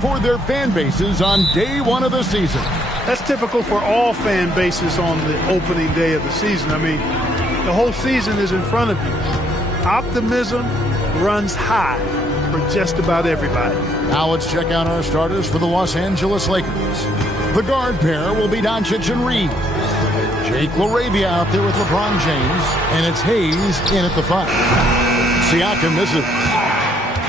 for their fan bases on day one of the season. That's typical for all fan bases on the opening day of the season. I mean, the whole season is in front of you. Optimism runs high for just about everybody. Now let's check out our starters for the Los Angeles Lakers. The guard pair will be Doncic and Reed. Jake LaRavia out there with LeBron James, and it's Hayes in at the 5. Siakam misses.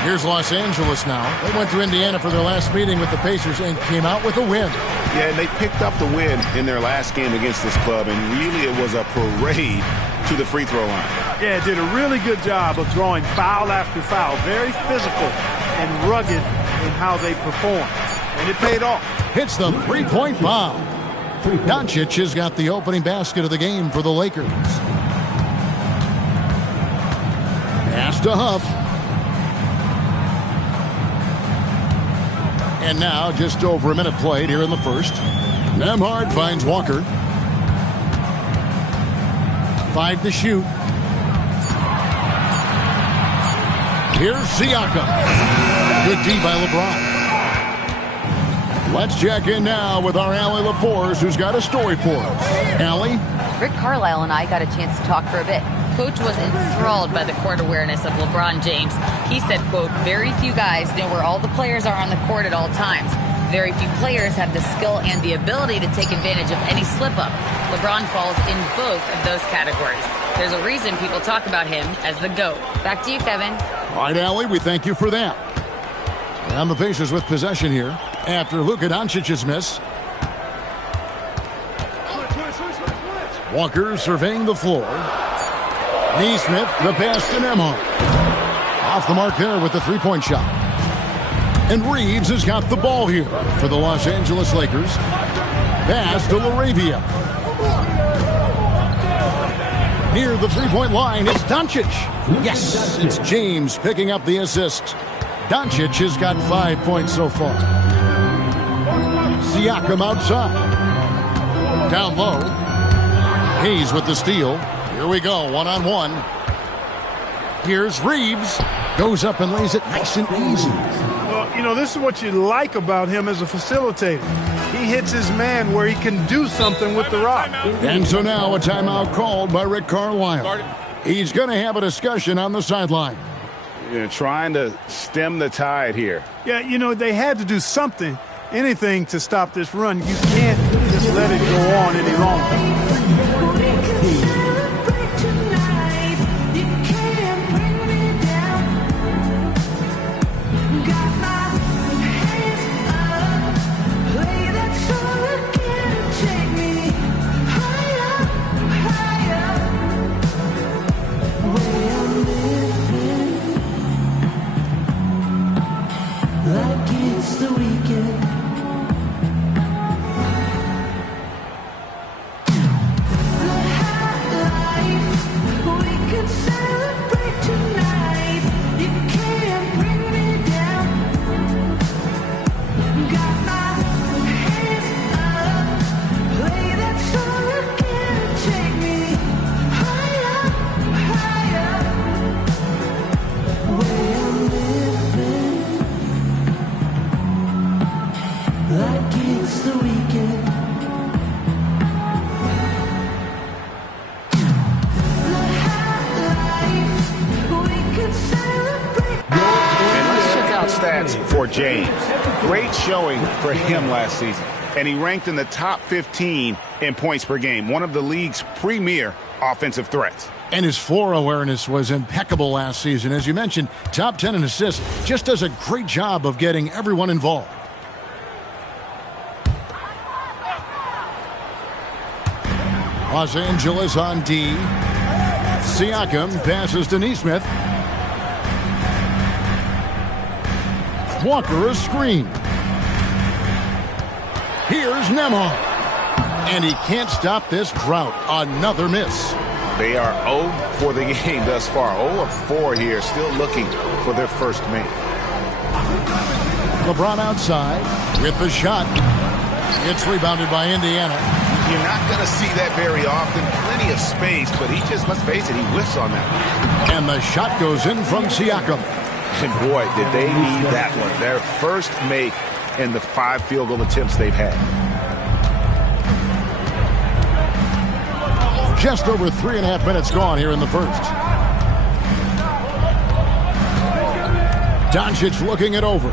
Here's Los Angeles now. They went to Indiana for their last meeting with the Pacers and came out with a win. Yeah, and they picked up the win in their last game against this club, and really it was a parade to the free throw line. Yeah, did a really good job of drawing foul after foul. Very physical and rugged in how they performed. And it paid off. Hits the three-point bomb. Doncic has got the opening basket of the game for the Lakers. Pass to Huff. And now, just over a minute played here in the first. Nembhard finds Walker. 5 to shoot. Here's Siakam. Good D by LeBron. Let's check in now with our Allie LaForce, who's got a story for us. Allie? Rick Carlisle and I got a chance to talk for a bit. Coach was enthralled by the court awareness of LeBron James. He said, quote, very few guys know where all the players are on the court at all times. Very few players have the skill and the ability to take advantage of any slip-up. LeBron falls in both of those categories. There's a reason people talk about him as the GOAT. Back to you, Kevin. All right, Allie, we thank you for that. And the Pacers with possession here after Luka Doncic's miss. Walker surveying the floor. Neesmith, the pass to Nembhard. Off the mark there with the three-point shot. And Reeves has got the ball here for the Los Angeles Lakers. Pass to LaRavia. Near the three-point line, it's Doncic. Yes, it's James picking up the assist. Doncic has got 5 points so far. Siakam outside. Down low. Hayes with the steal. Here we go, one-on-one. Here's Reeves. Goes up and lays it nice and easy. Well, you know, this is what you like about him as a facilitator. He hits his man where he can do something with the rock. And so now a timeout called by Rick Carlisle. He's going to have a discussion on the sideline. You're trying to stem the tide here. Yeah, you know, they had to do something, anything to stop this run. You can't just let it go on any longer. For James. Great showing for him last season. And he ranked in the top 15 in points per game, one of the league's premier offensive threats. And his floor awareness was impeccable last season. As you mentioned, top 10 in assists. Just does a great job of getting everyone involved. Los Angeles on D. Siakam passes to Neesmith. Walker a screen. Here's Nembhard. And he can't stop this drought. Another miss. They are 0 for the game thus far. 0 of 4 here, still looking for their first make. LeBron outside with the shot. It's rebounded by Indiana. You're not going to see that very often. Plenty of space, but he just, let's face it, he whiffs on that. And the shot goes in from Siakam. And boy, did they need that one. Their first make in the 5 field goal attempts they've had. Just over 3.5 minutes gone here in the first. Doncic looking it over.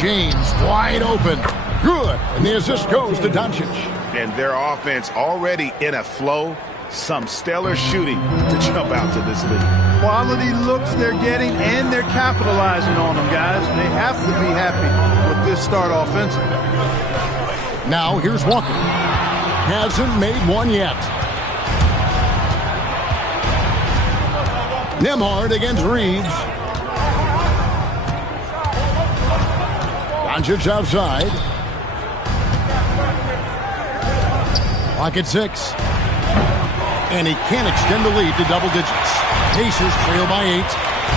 James wide open. Good. And the assist goes to Doncic. And their offense already in a flow. Some stellar shooting to jump out to this lead. Quality looks they're getting, and they're capitalizing on them, guys. They have to be happy with this start offensively. Now here's Walker. Hasn't made one yet. Nembhard against Reeves. Doncic outside. Clock at 6. And he can't extend the lead to double digits. Pacers trail by 8.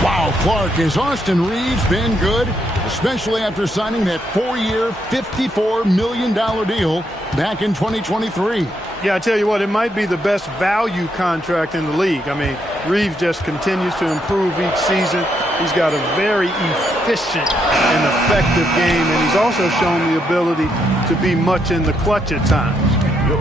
Wow, Clark, has Austin Reeves been good? Especially after signing that 4-year, $54 million deal back in 2023. Yeah, I tell you what, it might be the best value contract in the league. I mean, Reeves just continues to improve each season. He's got a very efficient and effective game, and he's also shown the ability to be much in the clutch at times.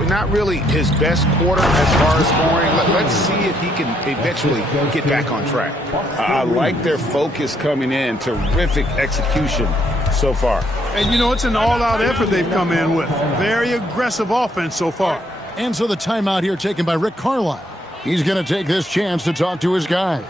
Not really his best quarter as far as scoring. Let's see if he can eventually get back on track. I like their focus coming in. Terrific execution so far. And, you know, it's an all-out effort they've come in with. Very aggressive offense so far. And so the timeout here taken by Rick Carlisle. He's going to take this chance to talk to his guys.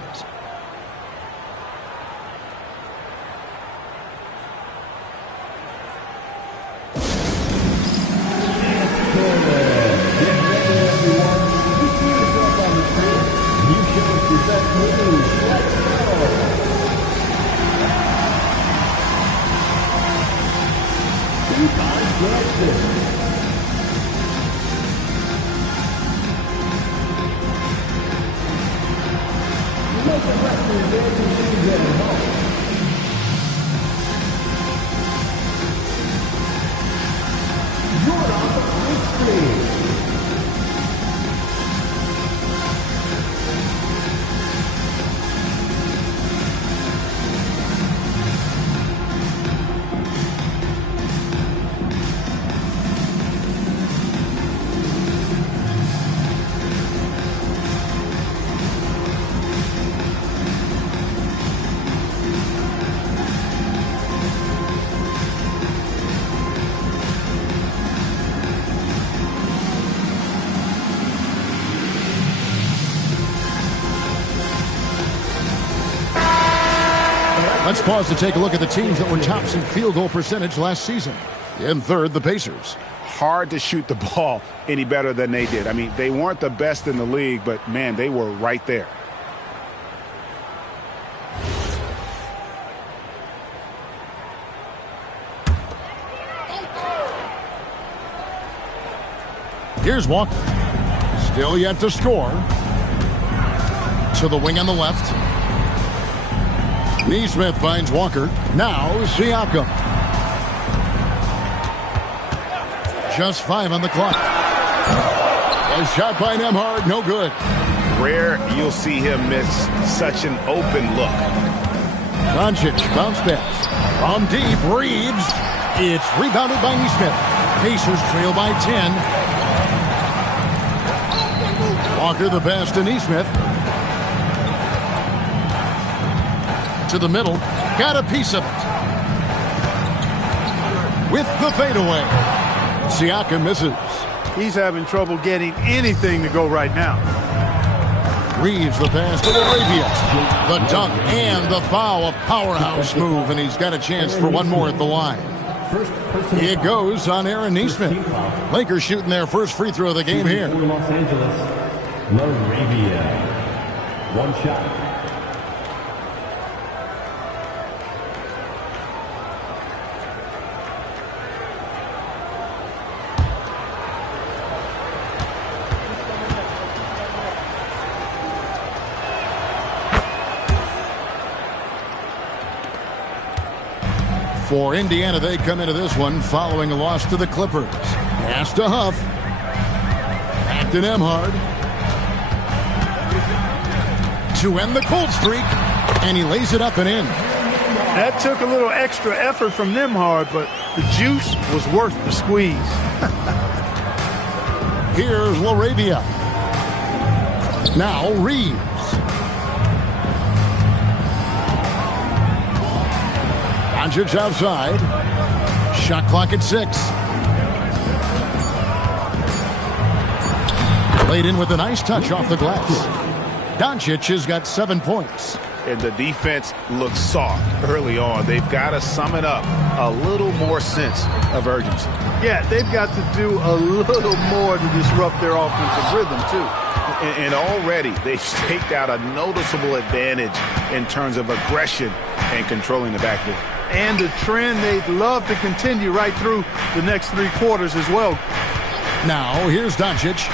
Let's pause to take a look at the teams that were tops in field goal percentage last season. In third, the Pacers. Hard to shoot the ball any better than they did. I mean, they weren't the best in the league, but, man, they were right there. Here's Walker. Still yet to score. To the wing on the left. Neesmith finds Walker. Now Siakam. Just 5 on the clock. A shot by Nembhard, no good. Rare you'll see him miss such an open look. Doncic bounce pass. From deep, Reeves. It's rebounded by Neesmith. Pacers trail by 10. Walker the pass to Neesmith. To the middle, got a piece of it. With the fadeaway. Siakam misses. He's having trouble getting anything to go right now. Reeves the pass to Arabia. The dunk and the foul, a powerhouse move, and he's got a chance for one more at the line. It goes on Aaron Neesmith. Lakers shooting their first free throw of the game here. Los Angeles, Arabia. One shot. For Indiana, they come into this one following a loss to the Clippers. Pass to Huff. Back to Nembhard. To end the cold streak. And he lays it up and in. That took a little extra effort from Nembhard, but the juice was worth the squeeze. Here's LaRavia. Now Reeves. Doncic outside. Shot clock at 6. Played in with a nice touch off the glass. Doncic has got 7 points. And the defense looks soft early on. They've got to sum it up. A little more sense of urgency. Yeah, they've got to do a little more to disrupt their offensive rhythm, too. And already they've staked out a noticeable advantage in terms of aggression and controlling the backcourt. And a trend they'd love to continue right through the next 3 quarters as well. Now, here's Doncic.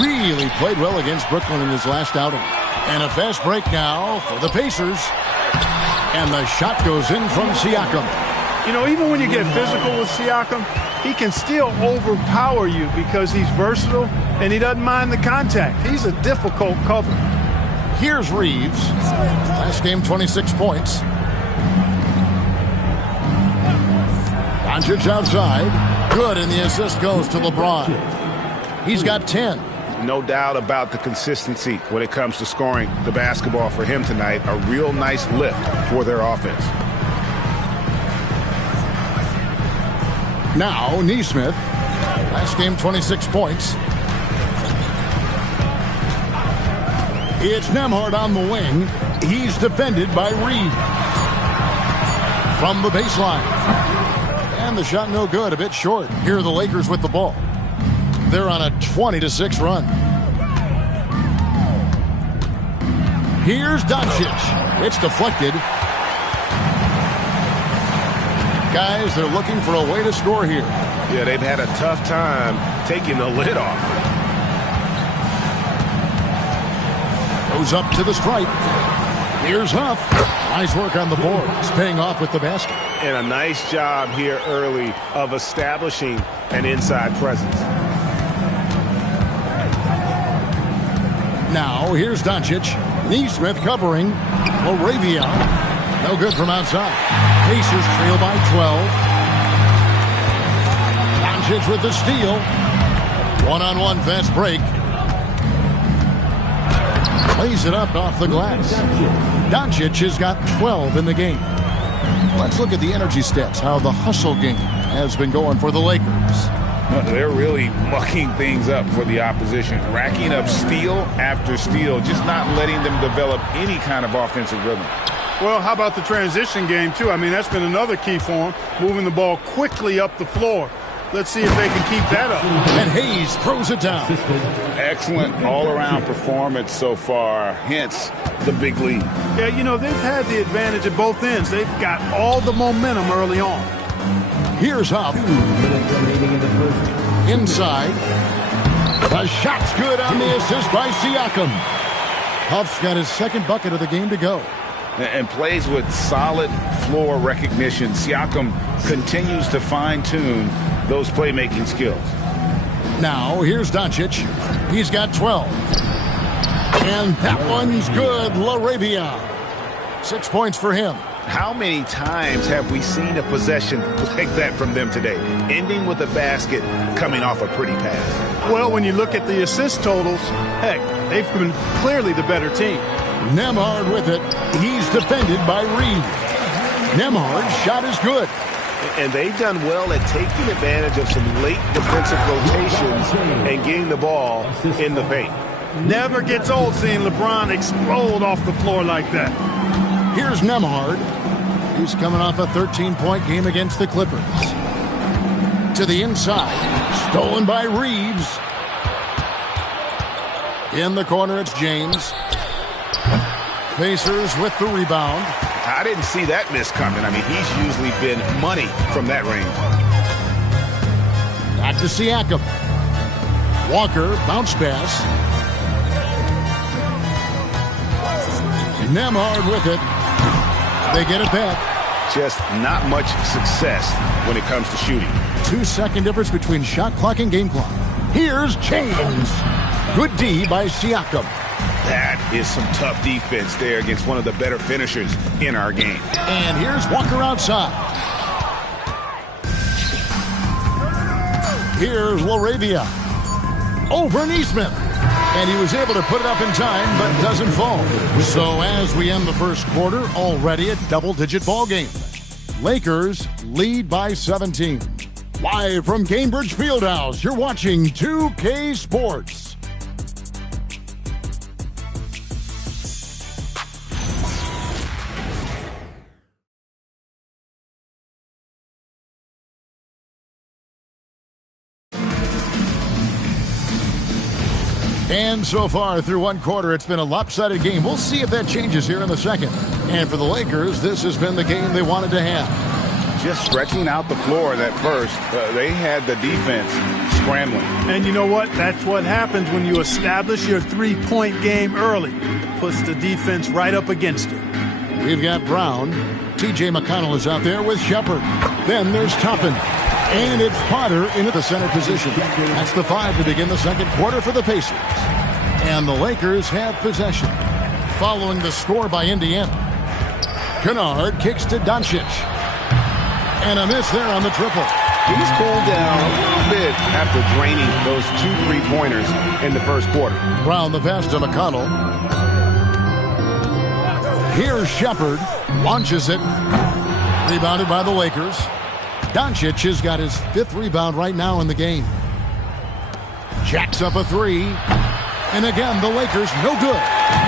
Really played well against Brooklyn in his last outing. And a fast break now for the Pacers. And the shot goes in from Siakam. You know, even when you get physical with Siakam, he can still overpower you because he's versatile and he doesn't mind the contact. He's a difficult cover. Here's Reeves. Last game, 26 points. Doncic outside. Good, and the assist goes to LeBron. He's got 10. No doubt about the consistency when it comes to scoring the basketball for him tonight. A real nice lift for their offense. Now, Nesmith. Last game, 26 points. It's Nembhard on the wing. He's defended by Reed. From the baseline. And the shot no good, a bit short. Here are the Lakers with the ball. They're on a 20-6 run. Here's Doncic. It's deflected. Guys, they're looking for a way to score here. Yeah, they've had a tough time taking the lid off. Goes up to the stripe. Here's Huff. Nice work on the board. It's paying off with the basket. And a nice job here early of establishing an inside presence. Now, here's Doncic. Nesmith covering. LaRavia. No good from outside. Pacers trail by 12. Doncic with the steal. One-on-one fast break. Plays it up off the glass. Doncic has got 12 in the game. Let's look at the energy stats, how the hustle game has been going for the Lakers. They're really mucking things up for the opposition, racking up steal after steal, just not letting them develop any kind of offensive rhythm. Well, how about the transition game, too? I mean, that's been another key for them, moving the ball quickly up the floor. Let's see if they can keep that up. And Hayes throws it down. Excellent all-around performance so far, hence the big lead. Yeah, you know, they've had the advantage at both ends. They've got all the momentum early on. Here's Huff. 2 minutes remaining in the first. Inside. The shot's good on the assist by Siakam. Huff's got his second bucket of the game to go. And plays with solid floor recognition. Siakam continues to fine-tune those playmaking skills. Now, here's Doncic. He's got 12. And that one's good. LaRavia. 6 points for him. How many times have we seen a possession like that from them today, ending with a basket coming off a pretty pass? Well, when you look at the assist totals, heck, they've been clearly the better team. Nembhard with it. He's defended by Reed. Nembhard's shot is good. And they've done well at taking advantage of some late defensive rotations and getting the ball in the paint. Never gets old seeing LeBron explode off the floor like that. Here's Nembhard. He's coming off a 13-point game against the Clippers. To the inside. Stolen by Reeves. In the corner, it's James. Pacers with the rebound. I didn't see that miss coming. I mean, he's usually been money from that range. Back to Siakam. Walker, bounce pass. Nembhard with it. They get it back. Just not much success when it comes to shooting. 2-second difference between shot clock and game clock. Here's James. Good D by Siakam. That is some tough defense there against one of the better finishers in our game. And here's Walker outside. Here's Laravia. Over Neesmith. And he was able to put it up in time, but doesn't fall. So as we end the first quarter, already a double-digit ball game. Lakers lead by 17. Live from Cambridge Fieldhouse, you're watching 2K Sports. And so far through one quarter, it's been a lopsided game. We'll see if that changes here in the second. And for the Lakers, this has been the game they wanted to have. Just stretching out the floor that first. They had the defense scrambling. And you know what? That's what happens when you establish your three-point game early. Puts the defense right up against it. We've got Brown. T.J. McConnell is out there with Shepard. Then there's Toppin. And it's Potter in at the center position. That's the 5 to begin the second quarter for the Pacers. And the Lakers have possession. Following the score by Indiana. Kunad kicks to Doncic. And a miss there on the triple. He's cooled down a little bit after draining those 2 3-pointers in the first quarter. Brown the pass to McConnell. Here's Shepard. Launches it. Rebounded by the Lakers. Doncic has got his 5th rebound right now in the game. Jacks up a 3. And again, the Lakers no good.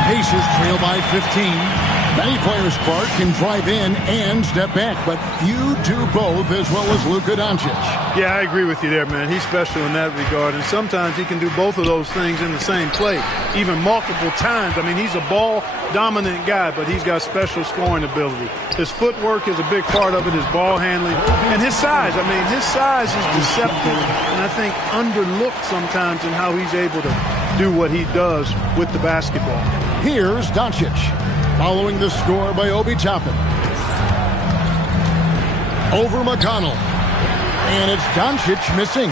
Pacers trail by 15. Many players, Clark, can drive in and step back, but few do both as well as Luka Doncic. Yeah, I agree with you there, man. He's special in that regard, and sometimes he can do both of those things in the same play, even multiple times. I mean, he's a ball-dominant guy, but he's got special scoring ability. His footwork is a big part of it, his ball handling, and his size. I mean, his size is deceptive, and I think underlooked sometimes in how he's able to do what he does with the basketball. Here's Doncic. Following the score by Obi Toppin. Over McConnell. And it's Doncic missing.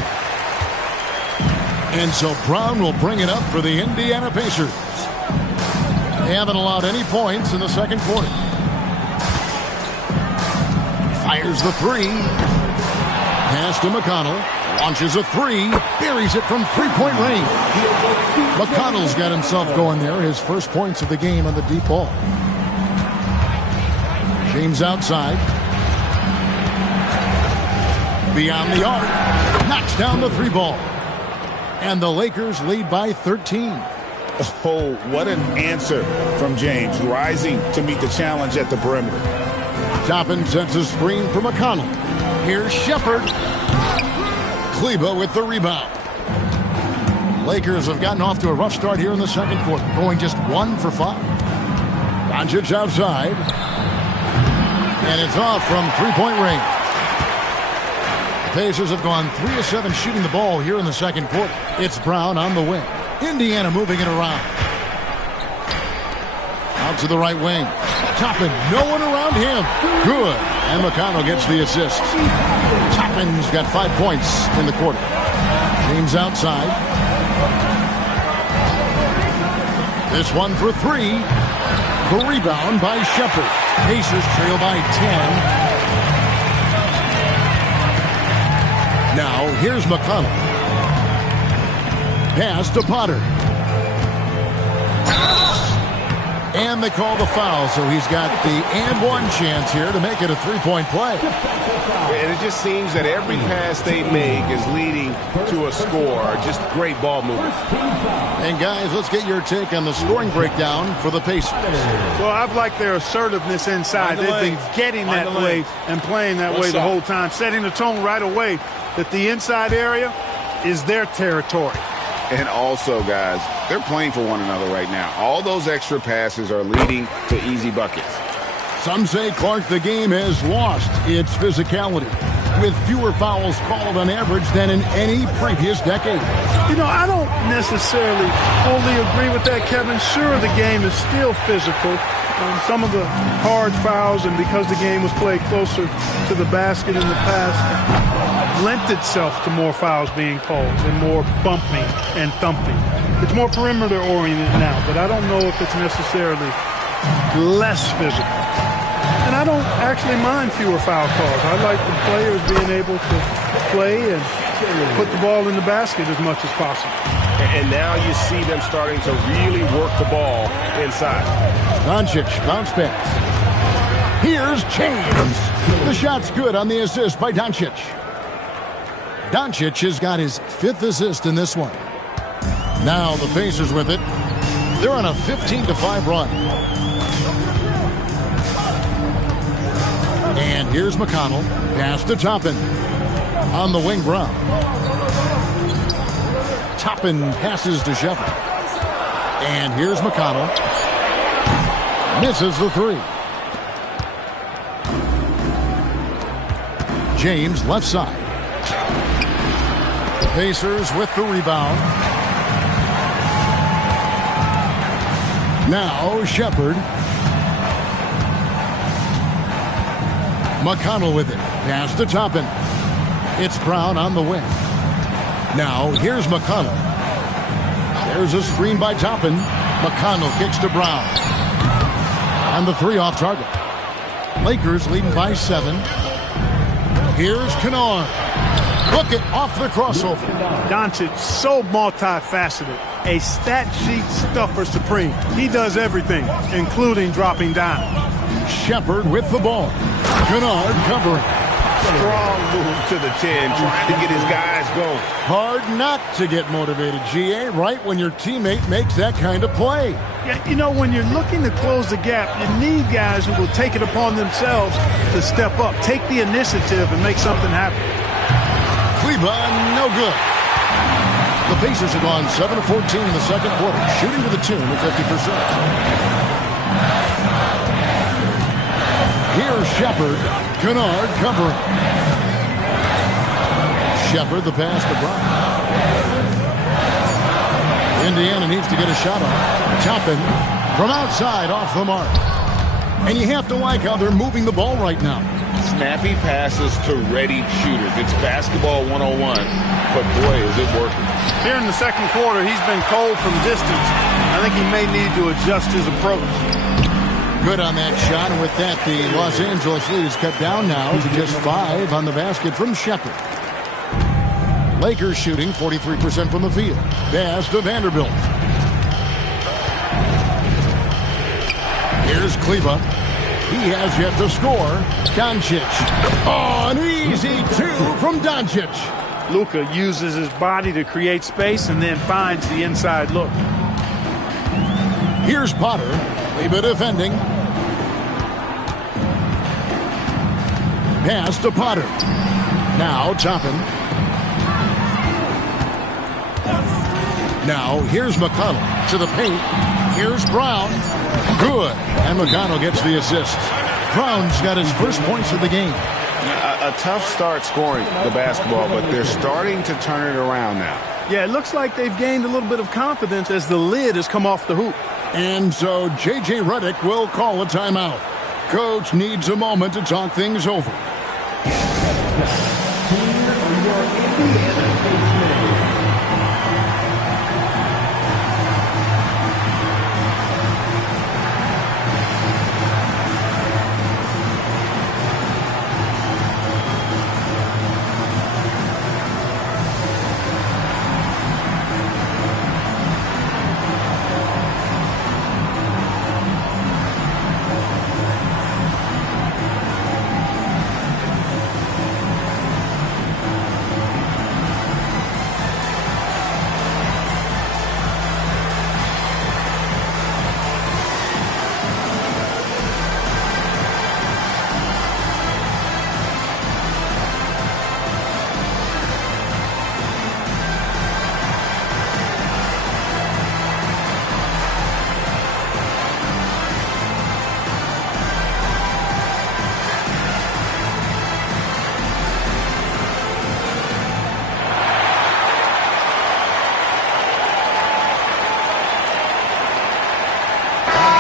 And so Brown will bring it up for the Indiana Pacers. They haven't allowed any points in the second quarter. Fires the 3. Pass to McConnell. Launches a 3. Buries it from three-point range. McConnell's got himself going there. His first points of the game on the deep ball. James outside. Beyond the arc. Knocks down the 3 ball. And the Lakers lead by 13. Oh, what an answer from James. Rising to meet the challenge at the perimeter. Toppin sets a screen for McConnell. Here's Shepard. Kleba with the rebound. Lakers have gotten off to a rough start here in the second quarter, going just 1 for 5. Doncic outside. And it's off from three-point range. The Pacers have gone 3 of 7 shooting the ball here in the second quarter. It's Brown on the wing. Indiana moving it around. Out to the right wing. Toppin, no one around him. Good. And McConnell gets the assist. Toppin's got 5 points in the quarter. James outside. This one for 3. The rebound by Shepard. Pacers trail by 10. Now here's McConnell. Pass to Potter. And they call the foul, so he's got the and one chance here to make it a three-point play. And it just seems that every pass they make is leading to a score. Just great ball movement. And guys, let's get your take on the scoring breakdown for the Pacers. Well, I've liked their assertiveness inside. They've been getting that way and playing that way the whole time, setting the tone right away that the inside area is their territory. And also, guys, they're playing for one another right now. All those extra passes are leading to easy buckets. Some say, Clark, the game has lost its physicality, with fewer fouls called on average than in any previous decade. You know, I don't necessarily fully agree with that, Kevin. Sure, the game is still physical. Some of the hard fouls, and because the game was played closer to the basket in the past, lent itself to more fouls being called and more bumping and thumping. It's more perimeter oriented now, but I don't know if it's necessarily less physical. And I don't actually mind fewer foul calls. I like the players being able to play and put the ball in the basket as much as possible. And now you see them starting to really work the ball inside. Doncic, bounce pass. Here's James. The shot's good on the assist by Doncic. Doncic has got his 5th assist in this one. Now the Pacers with it. They're on a 15-5 run. And here's McConnell. Pass to Toppin. On the wing, Brown. Toppin passes to Shepard. And here's McConnell. Misses the 3. James, left side. The Pacers with the rebound. Now Shepard. McConnell with it. Pass to Toppin. It's Brown on the wing. Now here's McConnell. There's a screen by Toppin. McConnell kicks to Brown. And the 3 off target. Lakers leading by 7. Here's Kunad. Look it off the crossover. Doncic, so multifaceted. A stat sheet stuffer supreme. He does everything, including dropping down. Shepard with the ball. Kunad covering. Strong move to the 10, trying to get his guys going. Hard not to get motivated, GA, right when your teammate makes that kind of play. Yeah, you know, when you're looking to close the gap, you need guys who will take it upon themselves to step up, take the initiative, and make something happen. Kleba, no good. The Pacers have gone 7 of 14 in the second quarter, shooting to the tune of 50%. Here's Shepard. Kunad covering. Shepard, the pass to Brown. Indiana needs to get a shot off. Toppin from outside off the mark. And you have to like how they're moving the ball right now. Snappy passes to ready shooters. It's basketball 101, but boy, is it working. Here in the second quarter, he's been cold from distance. I think he may need to adjust his approach. Good on that shot, and with that, the Los Angeles lead is cut down now to just 5 on the basket from Shepard. Lakers shooting 43% from the field. Pass to Vanderbilt. Here's Kleba. He has yet to score. Doncic. Oh, an easy 2 from Doncic. Luka uses his body to create space and then finds the inside look. Here's Potter. Kleba defending. Pass to Potter. Now Toppin. Now here's McConnell to the paint. Here's Brown. Good. And McConnell gets the assist. Brown's got his first points of the game. A tough start scoring the basketball, but they're starting to turn it around now. Yeah, it looks like they've gained a little bit of confidence as the lid has come off the hoop. And so J.J. Redick will call a timeout. Coach needs a moment to talk things over.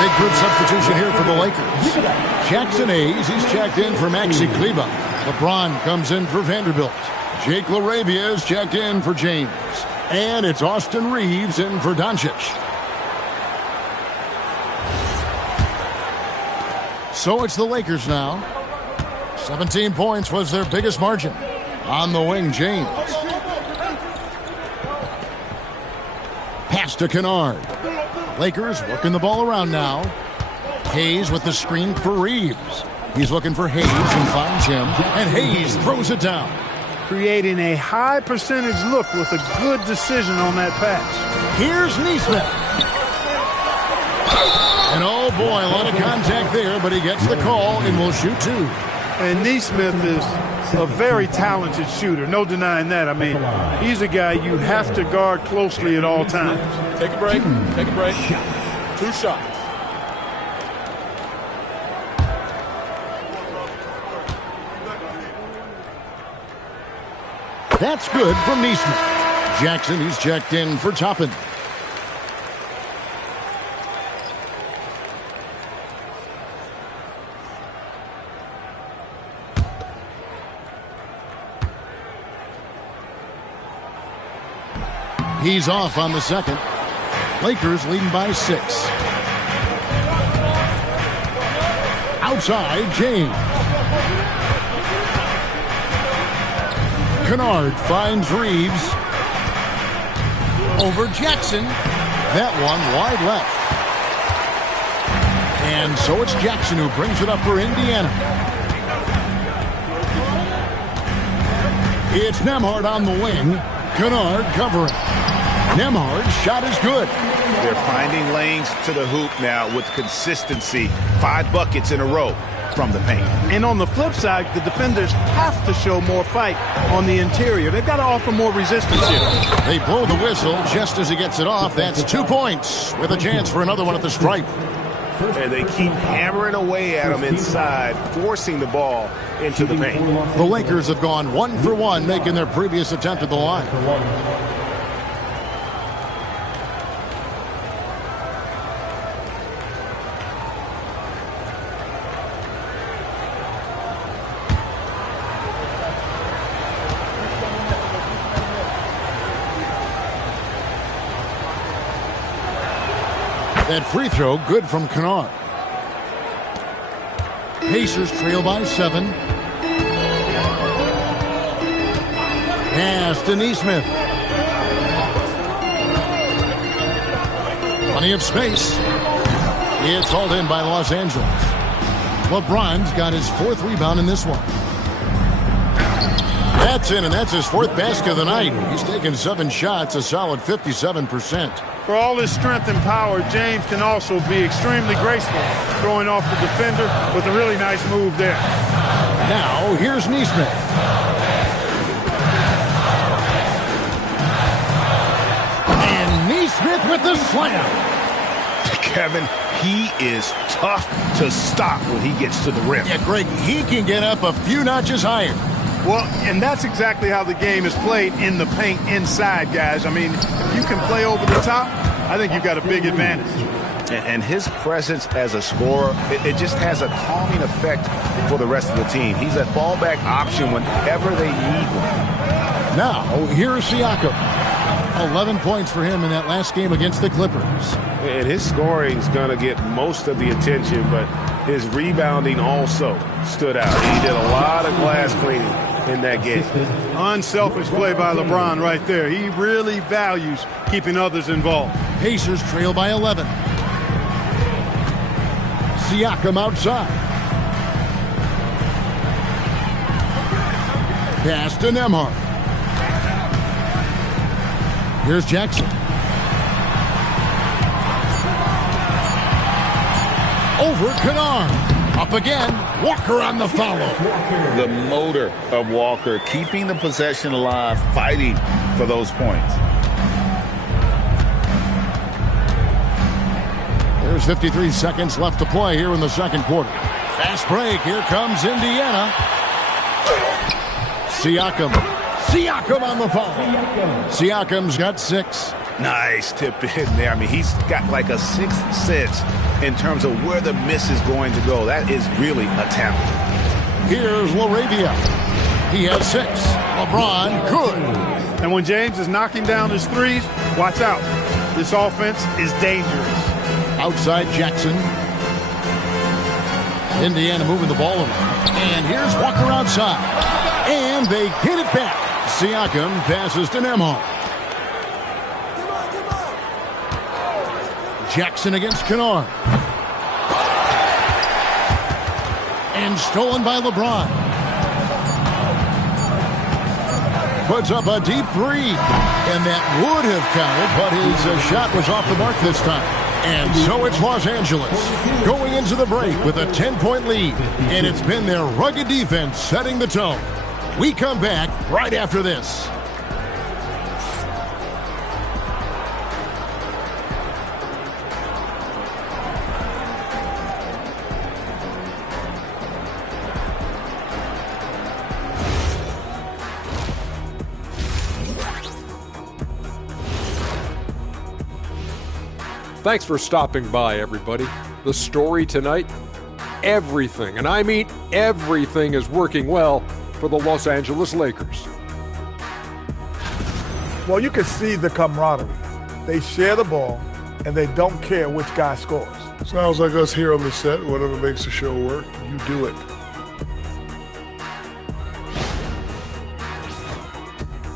Big group substitution here for the Lakers. Jackson Hayes, he's checked in for Maxi Kleba. LeBron comes in for Vanderbilt. Jake LaRavia is checked in for James. And it's Austin Reeves in for Doncic. So it's the Lakers now. 17 points was their biggest margin. On the wing, James. Pass to Kunad. Lakers working the ball around now. Hayes with the screen for Reeves. He's looking for Hayes and finds him. And Hayes throws it down. Creating a high percentage look with a good decision on that pass. Here's Nesmith. And oh boy, a lot of contact there, but he gets the call and will shoot two. And Nesmith is a very talented shooter, no denying that. I mean, he's a guy you have to guard closely at all times. Take a break. Take a break. 2 shots. That's good from Nesmith. Jackson, he's checked in for Toppin. He's off on the second. Lakers leading by 6. Outside, James. Kunad finds Reeves. Over Jackson. That one wide left. And so it's Jackson who brings it up for Indiana. It's Nembhard on the wing. Kunad covering. Nembhard's shot is good. They're finding lanes to the hoop now with consistency. 5 buckets in a row from the paint. And on the flip side, the defenders have to show more fight on the interior. They've got to offer more resistance here. They blow the whistle just as he gets it off. That's 2 points with a chance for another one at the stripe. And they keep hammering away at him inside, forcing the ball into the paint. The Lakers have gone 1 for 1, making their previous attempt at the line. That free throw good from Kunad. Pacers trail by 7. Pass to Nesmith. Plenty of space. It's hauled in by Los Angeles. LeBron's got his 4th rebound in this one. That's in, and that's his 4th basket of the night. He's taken 7 shots, a solid 57%. For all his strength and power, James can also be extremely graceful, throwing off the defender with a really nice move there. Now, here's Nesmith. And Nesmith with the slam. Kevin, he is tough to stop when he gets to the rim. Yeah, Greg, he can get up a few notches higher. Well, and that's exactly how the game is played in the paint inside, guys. I mean, if you can play over the top, I think you've got a big advantage. And his presence as a scorer, it just has a calming effect for the rest of the team. He's a fallback option whenever they need one. Now, here's Siakam. 11 points for him in that last game against the Clippers. And his scoring is going to get most of the attention, but his rebounding also stood out. He did a lot of glass cleaning in that game. Unselfish play by LeBron right there. He really values keeping others involved. Pacers trail by 11. Siakam outside. Pass to Nembhard. Here's Jackson. Over Kunad. Up again. Walker on the follow. The motor of Walker, keeping the possession alive, fighting for those points. There's 53 seconds left to play here in the second quarter. Fast break. Here comes Indiana. Siakam. Siakam on the foul. Siakam's got 6. Nice tip in there. I mean, he's got like a 6th sense in terms of where the miss is going to go. That is really a talent. Here's LaRavia. He has 6. LeBron, good. And when James is knocking down his threes, watch out. This offense is dangerous. Outside Jackson. Indiana moving the ball around. And here's Walker outside. And they get it back. Siakam passes to Nembhard. Jackson against Kunad. And stolen by LeBron. Puts up a deep 3. And that would have counted, but his shot was off the mark this time. And so it's Los Angeles going into the break with a 10-point lead. And it's been their rugged defense setting the tone. We come back right after this. Thanks for stopping by, everybody. The story tonight, everything, and I mean everything, is working well for the Los Angeles Lakers. Well, you can see the camaraderie. They share the ball, and they don't care which guy scores. Sounds like us here on the set. Whatever makes the show work, you do it.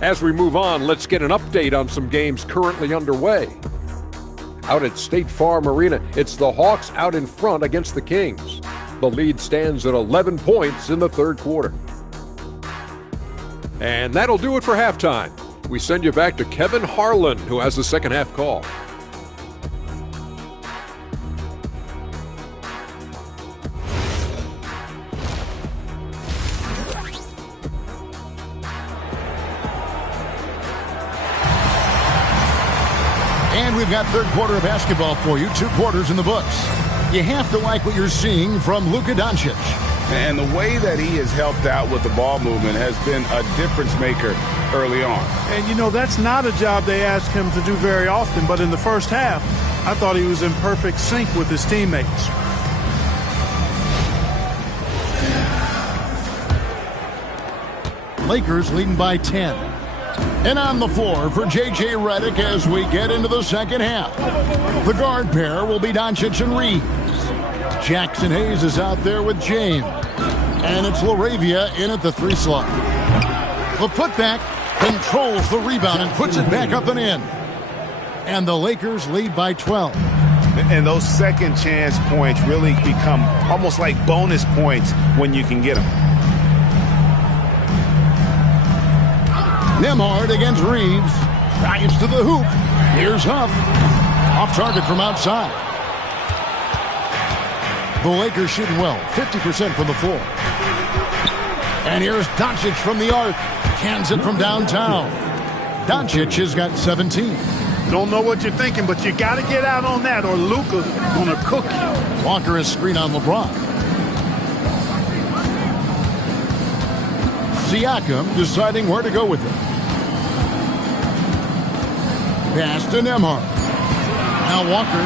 As we move on, let's get an update on some games currently underway. Out at State Farm Arena, it's the Hawks out in front against the Kings. The lead stands at 11 points in the third quarter. And that'll do it for halftime. We send you back to Kevin Harlan, who has the second half call. And we've got third quarter of basketball for you, 2 quarters in the books. You have to like what you're seeing from Luka Doncic. And the way that he has helped out with the ball movement has been a difference maker early on. And, you know, that's not a job they ask him to do very often, but in the first half, I thought he was in perfect sync with his teammates. Lakers leading by 10. And on the floor for J.J. Redick as we get into the second half. The guard pair will be Doncic and Reeves. Jackson Hayes is out there with James. And it's LaRavia in at the 3 slot. The putback controls the rebound and puts it back up and in. And the Lakers lead by 12. And those second chance points really become almost like bonus points when you can get them. Nembhard against Reeves. Drives to the hoop. Here's Huff. Off target from outside. The Lakers shooting well. 50% from the floor. And here's Doncic from the arc. Cans it from downtown. Doncic has got 17. Don't know what you're thinking, but you got to get out on that or Luka's going to cook you. Walker is screen on LeBron. Siakam deciding where to go with it. Pass to Nembhard. Now Walker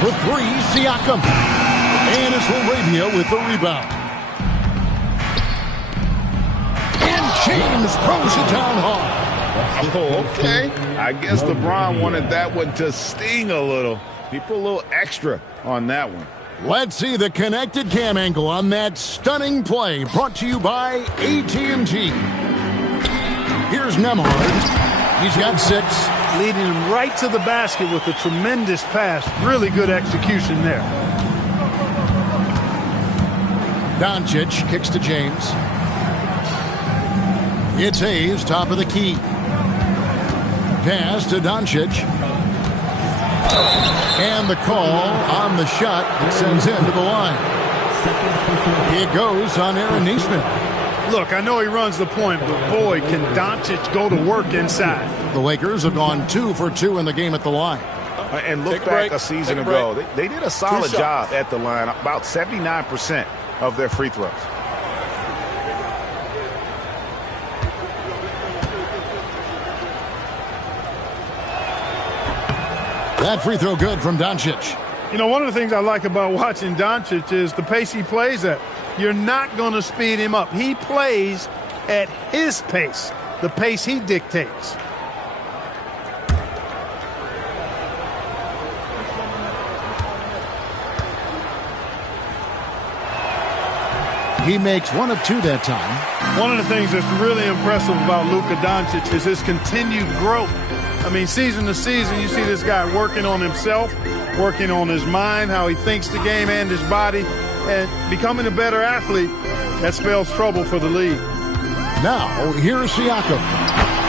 for 3. Siakam. And it's LaRavia with the rebound. And James throws it down hard. Oh, okay. I guess LeBron wanted that one to sting a little. He put a little extra on that one. Let's see the connected cam angle on that stunning play brought to you by AT&T. Here's Nembhard. He's got 6. Leading him right to the basket with a tremendous pass. Really good execution there. Doncic kicks to James. It's Hayes, top of the key. Pass to Doncic. And the call on the shot that sends him to the line. It goes on Aaron Neesmith. Look, I know he runs the point, but boy, can Doncic go to work inside. The Lakers have gone 2 for 2 in the game at the line. And look back a season ago. They did a solid job at the line, about 79% of their free throws. That free throw good from Doncic. You know, one of the things I like about watching Doncic is the pace he plays at. You're not going to speed him up. He plays at his pace, the pace he dictates. He makes 1 of 2 that time. One of the things that's really impressive about Luka Doncic is his continued growth. I mean, season to season, you see this guy working on himself, working on his mind, how he thinks the game and his body, and becoming a better athlete. That spells trouble for the league. Now, here's Siakam.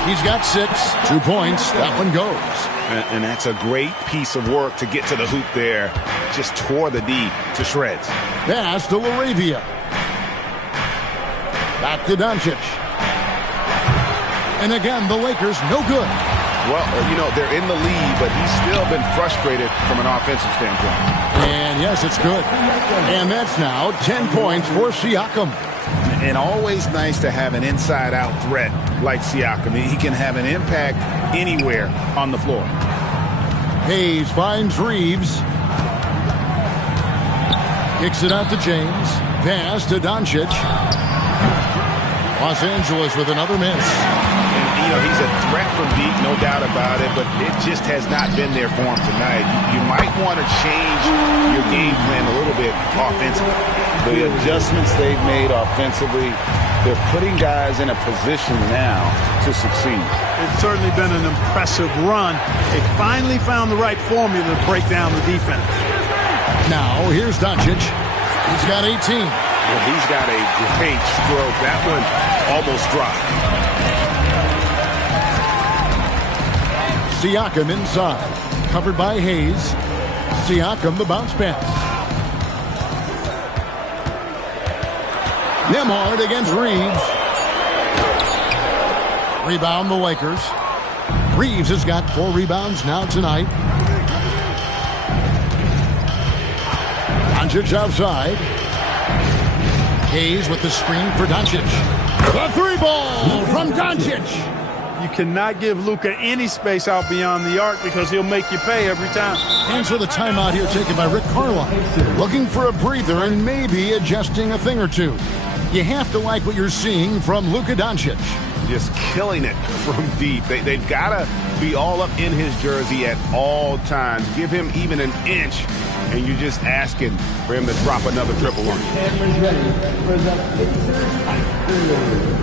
He's got 6, 2 points. That one goes. And that's a great piece of work to get to the hoop there. Just tore the D to shreds. Pass to LaRavia. Back to Doncic. And again, the Lakers no good. Well, you know, they're in the lead, but he's still been frustrated from an offensive standpoint. And yes, it's good. And that's now 10 points for Siakam. And always nice to have an inside-out threat like Siakam. He can have an impact anywhere on the floor. Hayes finds Reeves. Kicks it out to James. Pass to Doncic. Los Angeles with another miss. And, you know, he's a threat from deep, no doubt about it, but it just has not been there for him tonight. You might want to change your game plan a little bit offensively. The adjustments they've made offensively, they're putting guys in a position now to succeed. It's certainly been an impressive run. They finally found the right formula to break down the defense. Now, here's Doncic. He's got 18. Well, he's got a great stroke. That one almost dropped. Siakam inside. Covered by Hayes. Siakam the bounce pass. Nembhard against Reeves. Rebound the Lakers. Reeves has got 4 rebounds now tonight. Doncic outside. Hayes with the screen for Doncic. The 3-ball from Doncic. You cannot give Luka any space out beyond the arc because he'll make you pay every time. Answer the timeout here taken by Rick Carlisle. Looking for a breather and maybe adjusting a thing or two. You have to like what you're seeing from Luka Doncic. Just killing it from deep. They've got to be all up in his jersey at all times. Give him even an inch, and you're just asking for him to drop another triple on you. Cameras ready for the Pacers afternoon.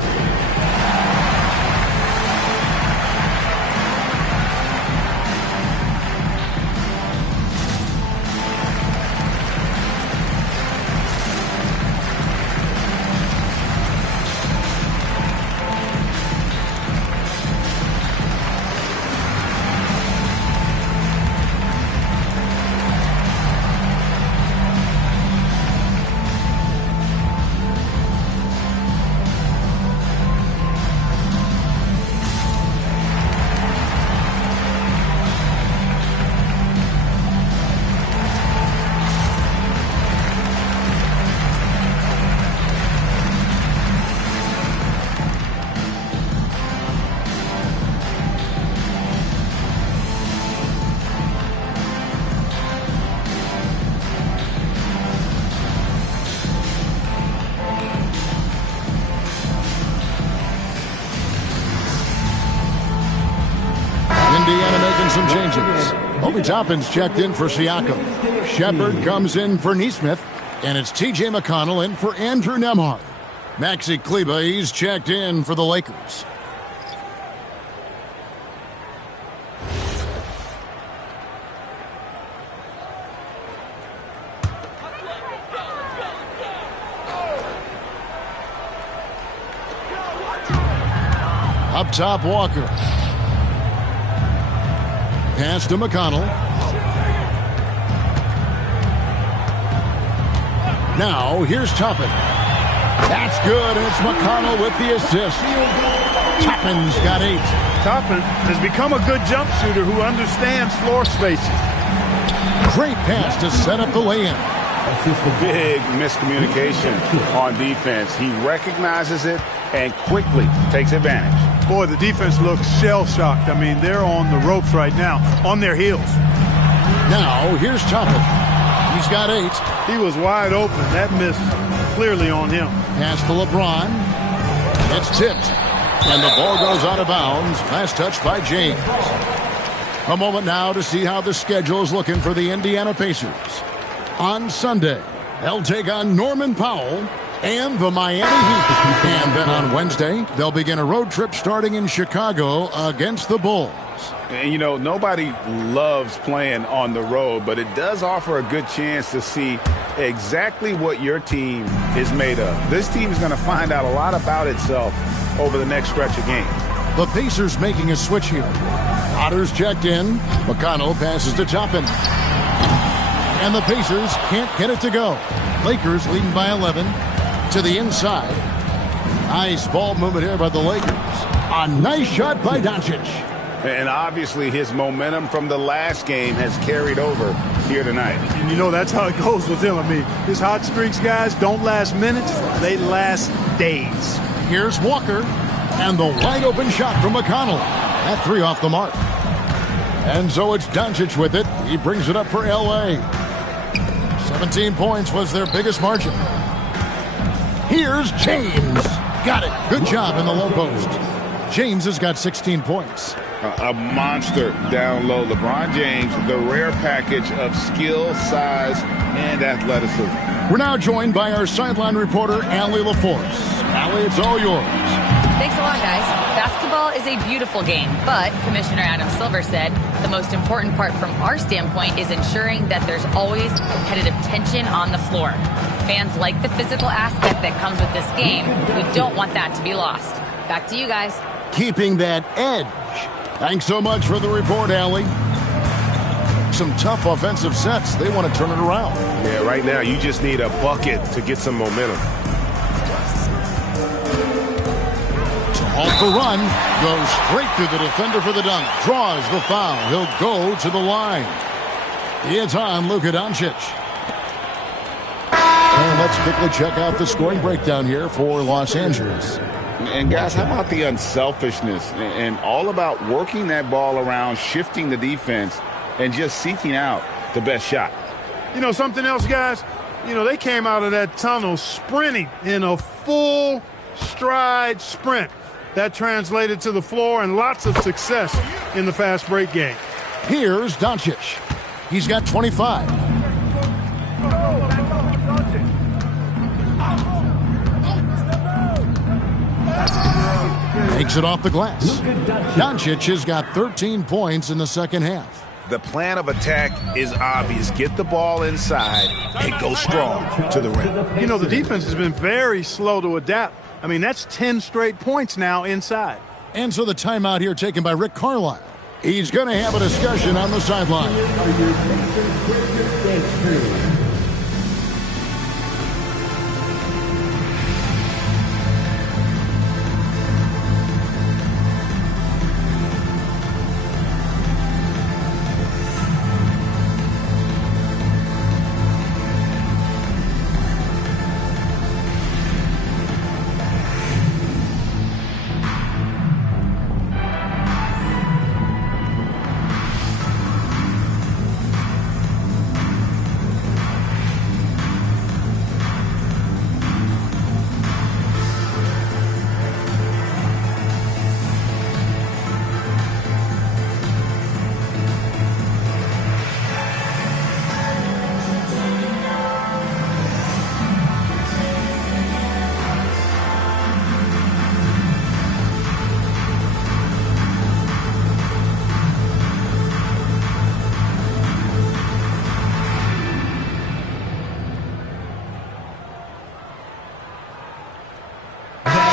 Indiana making some changes. Obi Toppin's checked in for Siakam. Shepard comes in for Nesmith. And it's T.J. McConnell in for Andrew Nembhard. Maxi Kleber, he's checked in for the Lakers. Up top, Walker. Pass to McConnell. Now, here's Toppin. That's good, and it's McConnell with the assist. Toppin's got 8. Toppin has become a good jump shooter who understands floor spacing. Great pass to set up the lay-in. Big miscommunication on defense. He recognizes it and quickly takes advantage. Boy, the defense looks shell-shocked. I mean, they're on the ropes right now, on their heels. Now, here's Toppin. He's got 8. He was wide open. That miss clearly on him. Pass to LeBron. It's tipped, and the ball goes out of bounds. Last touch by James. A moment now to see how the schedule is looking for the Indiana Pacers. On Sunday, they'll take on Norman Powell and the Miami Heat. And then on Wednesday, they'll begin a road trip starting in Chicago against the Bulls. And, you know, nobody loves playing on the road, but it does offer a good chance to see exactly what your team is made of. This team is going to find out a lot about itself over the next stretch of games. The Pacers making a switch here. Otter's checked in. McConnell passes to Toppin. And the Pacers can't get it to go. Lakers leading by 11 to the inside. Nice ball movement here by the Lakers. A nice shot by Doncic. And obviously his momentum from the last game has carried over here tonight. And you know that's how it goes with him. I mean, his hot streaks, guys, don't last minutes. They last days. Here's Walker. And the wide open shot from McConnell. That three off the mark. And so it's Doncic with it. He brings it up for L.A. 17 points was their biggest margin. Here's James. Got it. Good job in the low post. James has got 16 points. A monster down low. LeBron James, the rare package of skill, size, and athleticism. We're now joined by our sideline reporter, Allie LaForce. Allie, it's all yours. Thanks a lot, guys. Basketball is a beautiful game, but Commissioner Adam Silver said the most important part from our standpoint is ensuring that there's always competitive tension on the floor. Fans like the physical aspect that comes with this game. We don't want that to be lost. Back to you guys. Keeping that edge. Thanks so much for the report, Allie. Some tough offensive sets. They want to turn it around. Yeah, right now you just need a bucket to get some momentum. Off the run, goes straight through the defender for the dunk. Draws the foul. He'll go to the line. It's on Luka Doncic. And let's quickly check out the scoring breakdown here for Los Angeles. And guys, how about the unselfishness and all about working that ball around, shifting the defense, and just seeking out the best shot. You know, something else, guys? You know, they came out of that tunnel sprinting in a full stride sprint. That translated to the floor and lots of success in the fast break game. Here's Doncic. He's got 25. Takes it off the glass. Doncic has got 13 points in the second half. The plan of attack is obvious. Get the ball inside and go strong to the rim. You know, the defense has been very slow to adapt. I mean, that's 10 straight points now inside. And so the timeout here taken by Rick Carlisle. He's going to have a discussion on the sideline.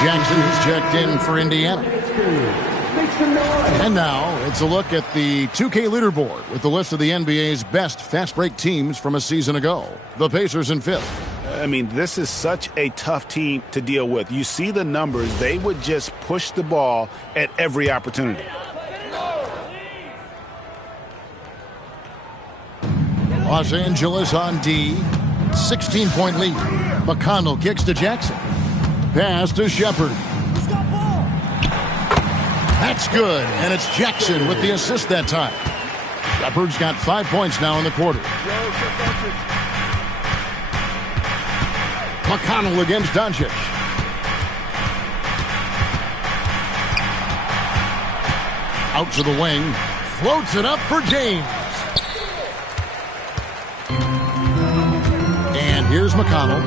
Jackson has checked in for Indiana. And now it's a look at the 2K leaderboard with the list of the NBA's best fast break teams from a season ago. The Pacers in fifth. I mean, this is such a tough team to deal with. You see the numbers. They would just push the ball at every opportunity. Los Angeles on D. 16-point lead. McConnell kicks to Jackson. Pass to Shepard. That's good, and it's Jackson with the assist that time. Shepard's got 5 points now in the quarter. McConnell against Doncic. Out to the wing. Floats it up for James. And here's McConnell.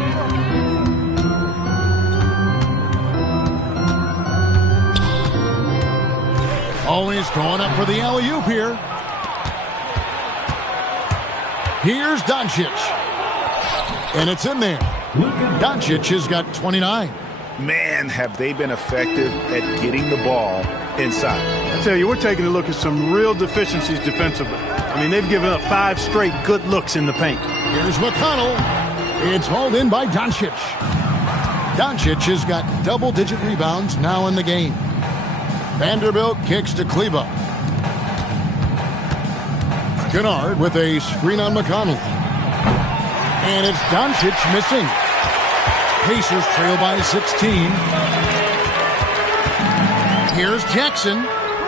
Always going up for the alley-oop here. Here's Doncic. And it's in there. Doncic has got 29. Man, have they been effective at getting the ball inside. I tell you, we're taking a look at some real deficiencies defensively. I mean, they've given up 5 straight good looks in the paint. Here's McConnell. It's hauled in by Doncic. Doncic has got double-digit rebounds now in the game. Vanderbilt kicks to Kleba. Kunad with a screen on McConnell. And it's Doncic missing. Pacers trail by 16. Here's Jackson.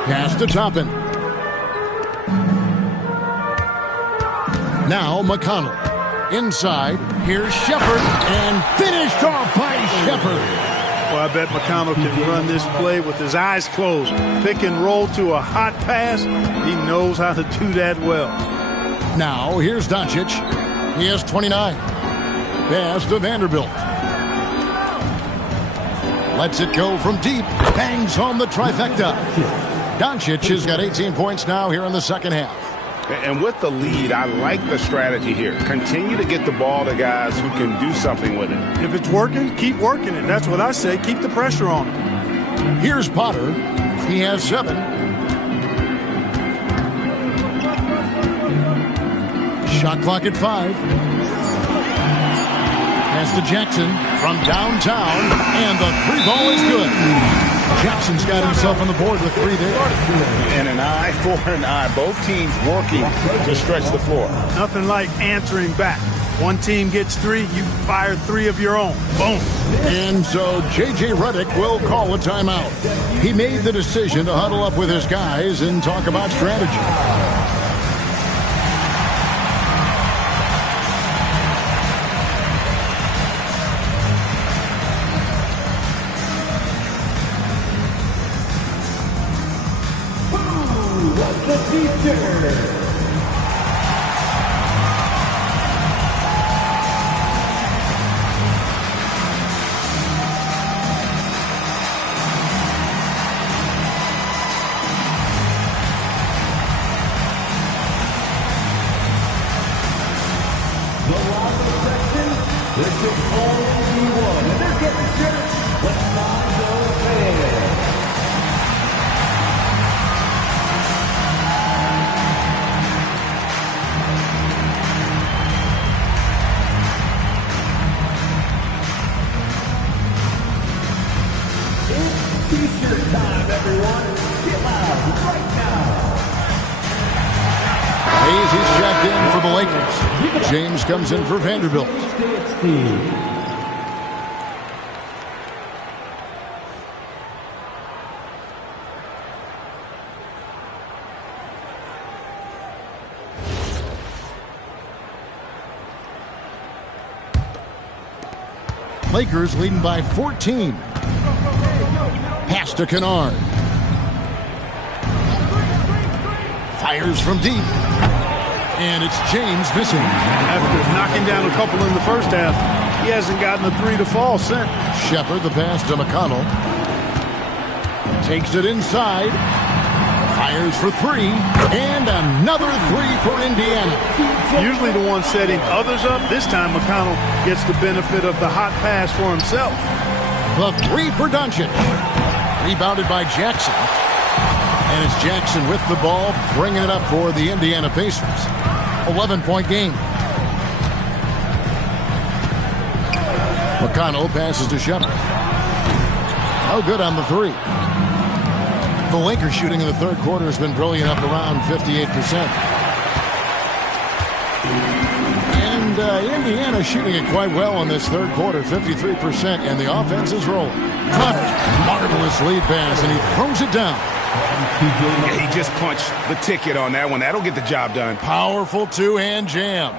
Pass to Toppin. Now McConnell. Inside. Here's Shepard. And finished off by Shepard. Well, I bet McConnell can run this play with his eyes closed. Pick and roll to a hot pass. He knows how to do that well. Now, here's Doncic. He has 29. Pass to Vanderbilt. Lets it go from deep. Bangs home the trifecta. Doncic has got 18 points now here in the second half. And with the lead, I like the strategy here. Continue to get the ball to guys who can do something with it. If it's working, keep working it. That's what I say. Keep the pressure on him. Here's Potter. He has 7. Shot clock at 5. Pass to Jackson from downtown. And the 3 ball is good. Jackson's got himself on the board with 3 there. And an eye for an eye. Both teams working to stretch the floor. Nothing like answering back. One team gets 3, you fire 3 of your own. Boom. And so J.J. Redick will call a timeout. He made the decision to huddle up with his guys and talk about strategy. The teacher. The Lava section, this is only one. And they're getting shirts. Let's not go fans. T-shirt time, everyone. Get loud right now. Hayes, he's checked in for the Lakers. James comes in for Vanderbilt. Lakers leading by 14. Pass to Kunad. Fires from deep. And it's James missing. After knocking down a couple in the first half, he hasn't gotten a 3 to fall since. Shepard, the pass to McConnell. Takes it inside. Fires for 3. And another 3 for Indiana. Usually the one setting others up. This time McConnell gets the benefit of the hot pass for himself. The 3 for Doncic. Rebounded by Jackson. And it's Jackson with the ball, bringing it up for the Indiana Pacers. 11-point game. McConnell passes to Shepard. No good on the 3. The Lakers shooting in the third quarter has been brilliant, up around 58%. And Indiana shooting it quite well in this third quarter, 53%, and the offense is rolling. Marvelous lead pass, and he throws it down. Yeah, he just punched the ticket on that one. That'll get the job done. Powerful two-hand jam.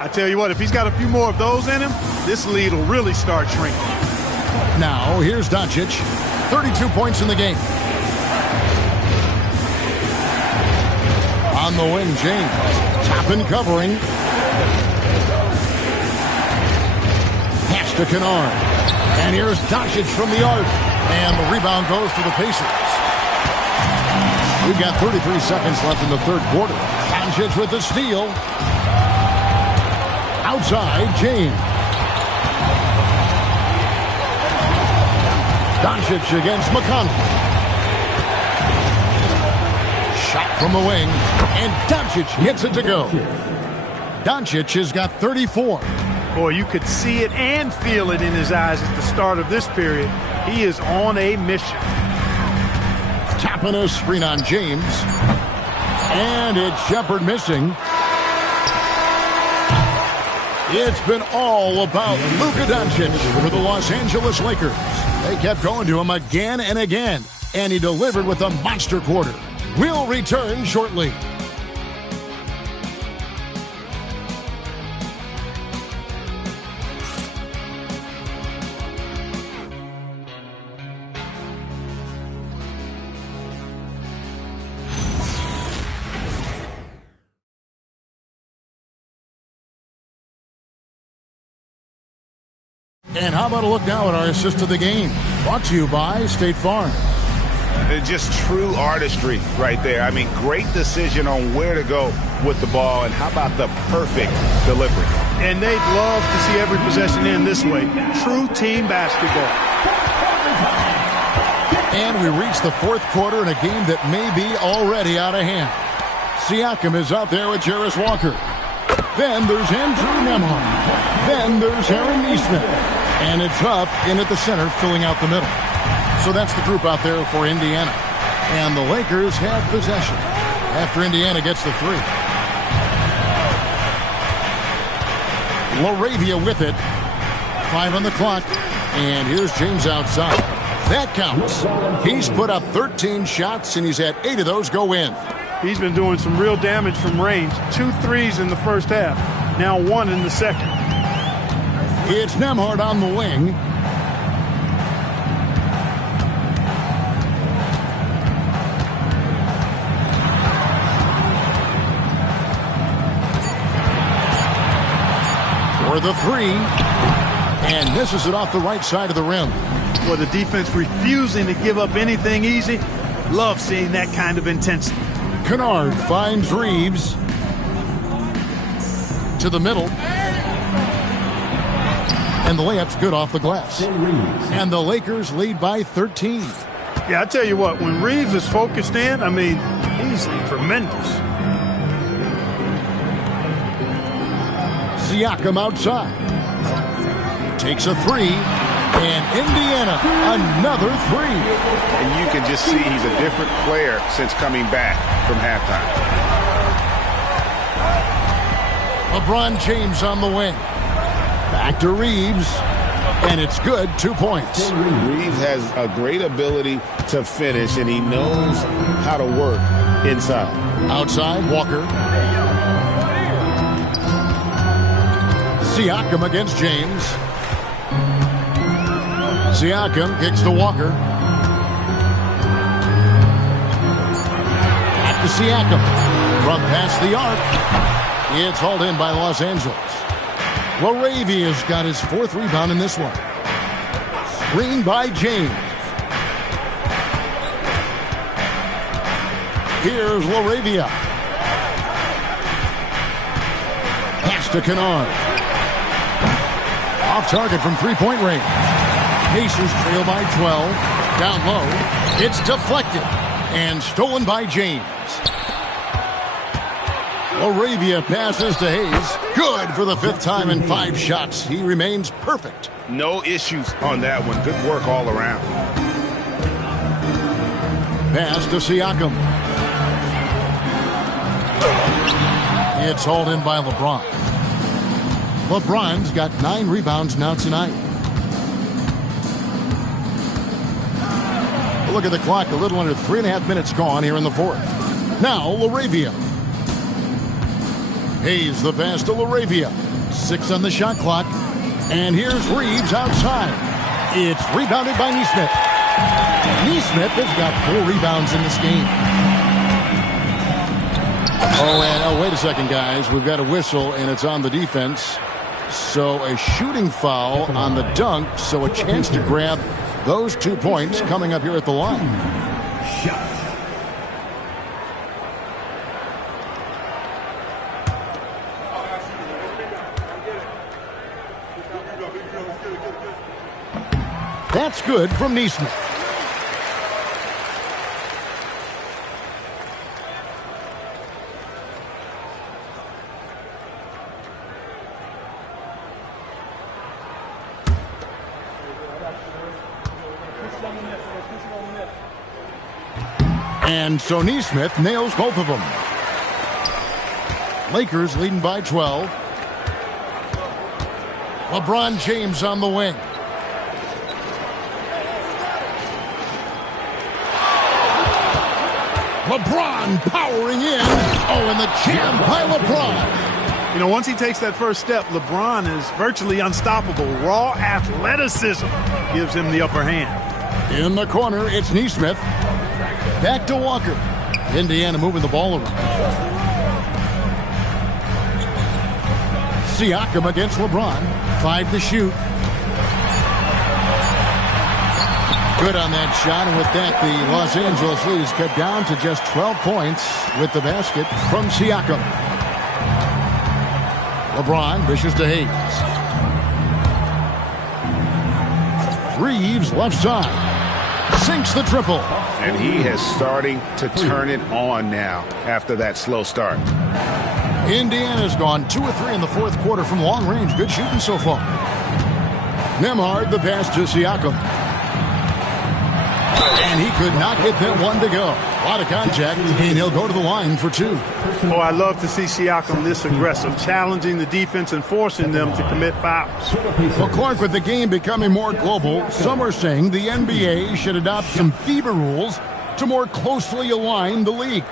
I tell you what, if he's got a few more of those in him, this lead will really start shrinking. Now, here's Doncic. 32 points in the game. the wing, James. Top and covering. Pass to Kunad. And here's Doncic from the arc. And the rebound goes to the Pacers. We've got 33 seconds left in the third quarter. Doncic with the steal. Outside, James. Doncic against McConnell. Shot from the wing, and Doncic gets it to go. Doncic has got 34. Boy, you could see it and feel it in his eyes at the start of this period. He is on a mission. Tapping a screen on James. And it's Shepard missing. It's been all about Luka Doncic for the Los Angeles Lakers. They kept going to him again and again, and he delivered with a monster quarter. We'll return shortly. And how about a look now at our assist of the game? Brought to you by State Farm. Just true artistry right there. I mean, great decision on where to go with the ball, and how about the perfect delivery? And they'd love to see every possession end this way. True team basketball. And we reach the fourth quarter in a game that may be already out of hand. Siakam is out there with Jarris Walker. Then there's Andrew Nembhard. Then there's Harry Nesmith. And it's Huff in at the center, filling out the middle. So that's the group out there for Indiana. And the Lakers have possession after Indiana gets the three. LaRavia with it. 5 on the clock. And here's James outside. That counts. He's put up 13 shots, and he's had 8 of those go in. He's been doing some real damage from range. 2 threes in the first half. Now 1 in the second. It's Nembhard on the wing. For the three. And misses it off the right side of the rim. Well, the defense refusing to give up anything easy. Love seeing that kind of intensity. Kunad finds Reeves. To the middle. And the layup's good off the glass. And the Lakers lead by 13. Yeah, I tell you what, when Reeves is focused in, I mean, he's tremendous. Siakam outside. Takes a three. And Indiana, another three. And you can just see he's a different player since coming back from halftime. LeBron James on the wing. Back to Reeves. And it's good, 2 points. Reeves has a great ability to finish, and he knows how to work inside. Outside, Walker. Siakam against James. Siakam kicks to Walker. Back to Siakam. From past the arc. It's hauled in by Los Angeles. LaRavia's got his 4th rebound in this one. Screen by James. Here's LaRavia. Pass to Kunad. Off target from three-point range. Pacers trail by 12. Down low. It's deflected. And stolen by James. LaRavia passes to Hayes. Good for the 5th time in 5 shots. He remains perfect. No issues on that one. Good work all around. Pass to Siakam. It's hauled in by LeBron. LeBron's got 9 rebounds now tonight. Look at the clock. A little under 3.5 minutes gone here in the 4th. Now LaRavia. Hayes the pass to LaRavia. 6 on the shot clock. And here's Reeves outside. It's rebounded by Nesmith. Nesmith has got 4 rebounds in this game. Oh, wait a second, guys. We've got a whistle, and it's on the defense. So a shooting foul on the dunk, so a chance to grab those 2 points coming up here at the line. That's good from Neesmith. And so Neesmith nails both of them. Lakers leading by 12. LeBron James on the wing. LeBron powering in. Oh, and the jam by LeBron. You know, once he takes that first step, LeBron is virtually unstoppable. Raw athleticism gives him the upper hand. In the corner, it's Neesmith. Back to Walker. Indiana moving the ball around. Siakam against LeBron. 5 to shoot. Good on that shot, and with that, the Los Angeles Leafs cut down to just 12 points with the basket from Siakam. LeBron dishes to Hayes. Reeves left side. Sinks the triple. And he is starting to turn it on now after that slow start. Indiana's gone 2 or 3 in the fourth quarter from long range. Good shooting so far. Nemhard, the pass to Siakam. And he could not get that one to go. A lot of contact, and he'll go to the line for 2. Oh, I love to see Siakam this aggressive, challenging the defense and forcing them to commit fouls. Well, Clark, with the game becoming more global, some are saying the NBA should adopt some FIBA rules to more closely align the leagues.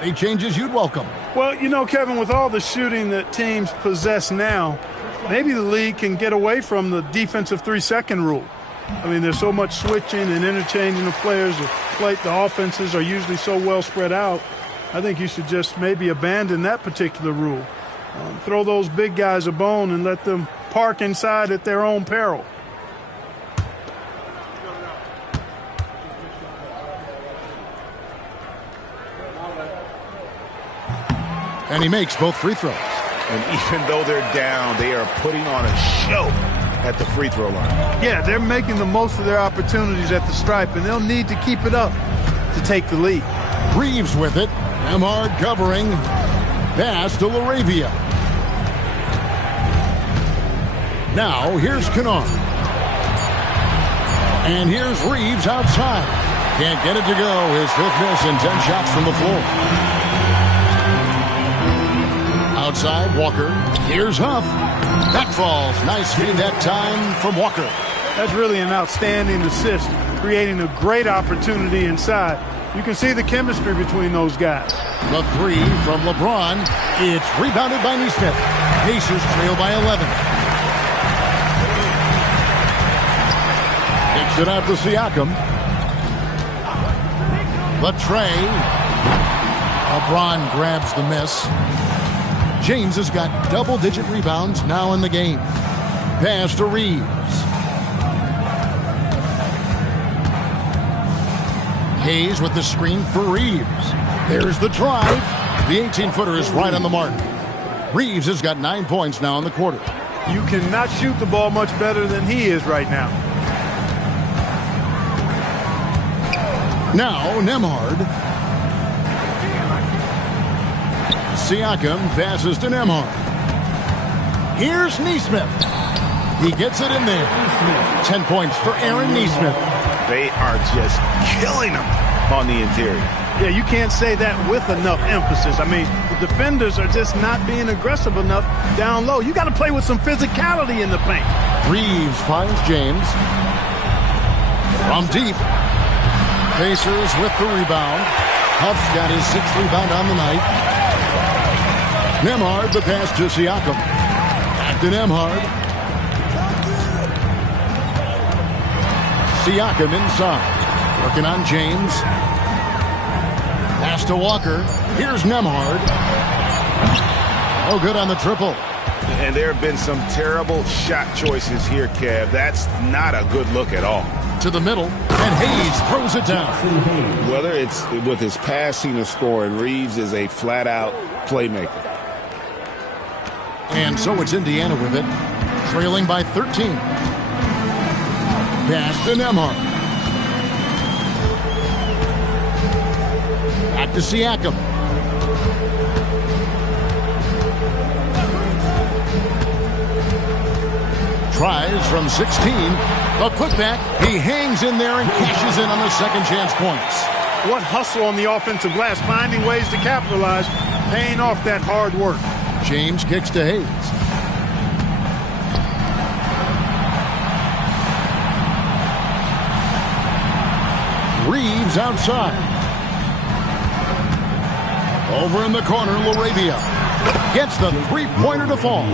Any changes you'd welcome? Well, you know, Kevin, with all the shooting that teams possess now, maybe the league can get away from the defensive 3-second rule. I mean, there's so much switching and interchanging of players. The offenses are usually so well spread out. I think you should just maybe abandon that particular rule. Throw those big guys a bone and let them park inside at their own peril. And he makes both free throws. And even though they're down, they are putting on a show at the free throw line. Yeah, they're making the most of their opportunities at the stripe, and they'll need to keep it up to take the lead. Reeves with it. Nemhard covering. Pass to LaRavia. Now here's Kunad. And here's Reeves outside. Can't get it to go. His 5th miss and 10 shots from the floor. Outside, Walker. Here's Huff. That falls. Nice feed that time from Walker. That's really an outstanding assist, creating a great opportunity inside. You can see the chemistry between those guys. The 3 from LeBron. It's rebounded by Neesmith. Pacers trail by 11. Takes it out to Siakam. The tray. LeBron grabs the miss. James has got double-digit rebounds now in the game. Pass to Reeves. Hayes with the screen for Reeves. There's the drive. The 18-footer is right on the mark. Reeves has got 9 points now in the quarter. You cannot shoot the ball much better than he is right now. Now Nemhard. Siakam passes to Nemhard. Here's Neesmith. He gets it in there. 10 points for Aaron Neesmith. They are just killing him on the interior. Yeah, you can't say that with enough emphasis. I mean, the defenders are just not being aggressive enough down low. You got to play with some physicality in the paint. Reeves finds James. From deep. Pacers with the rebound. Huff's got his 6th rebound on the night. Nemhard, the pass to Siakam. Back to Nemhard. Siakam inside. Working on James. Pass to Walker. Here's Nembhard. Oh, good on the triple. And there have been some terrible shot choices here, Kev. That's not a good look at all. To the middle, and Hayes throws it down. Whether it's with his passing or scoring, Reeves is a flat-out playmaker. And so it's Indiana with it, trailing by 13. Pass to Nembhard. Back to Siakam. Tries from 16. The putback. He hangs in there and cashes in on the second chance points. What hustle on the offensive glass, finding ways to capitalize, paying off that hard work. James kicks to Hayes. Reeves outside. Over in the corner, LaRavia gets the three-pointer to fall.